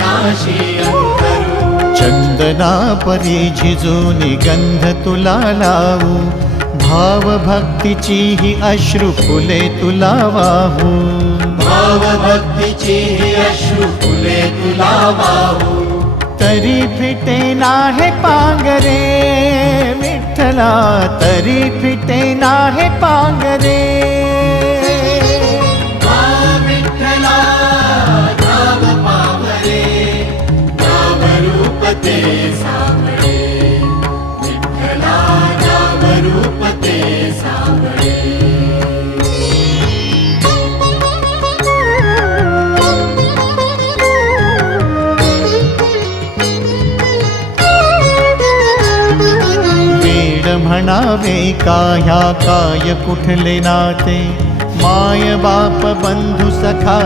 विनाशी अंतरू। चंदना परी झिजूनी गंध तुला लावू, भाव भक्तीची ही अश्रु फुले तुला वाहू। भाव भक्तीची ही अश्रु फुले तुला वाहू। तरी फिटे नाहे पांगरे विठ्ठला, तरी फिटे नाहे पांगरे। विठ्ठला नाम पावरे, नाम रूप ते सावळे। विठ्ठला नाम रूप ते सावळे। म्हणावे काह्या काय कुठले नाते, माय बाप बंधु सखा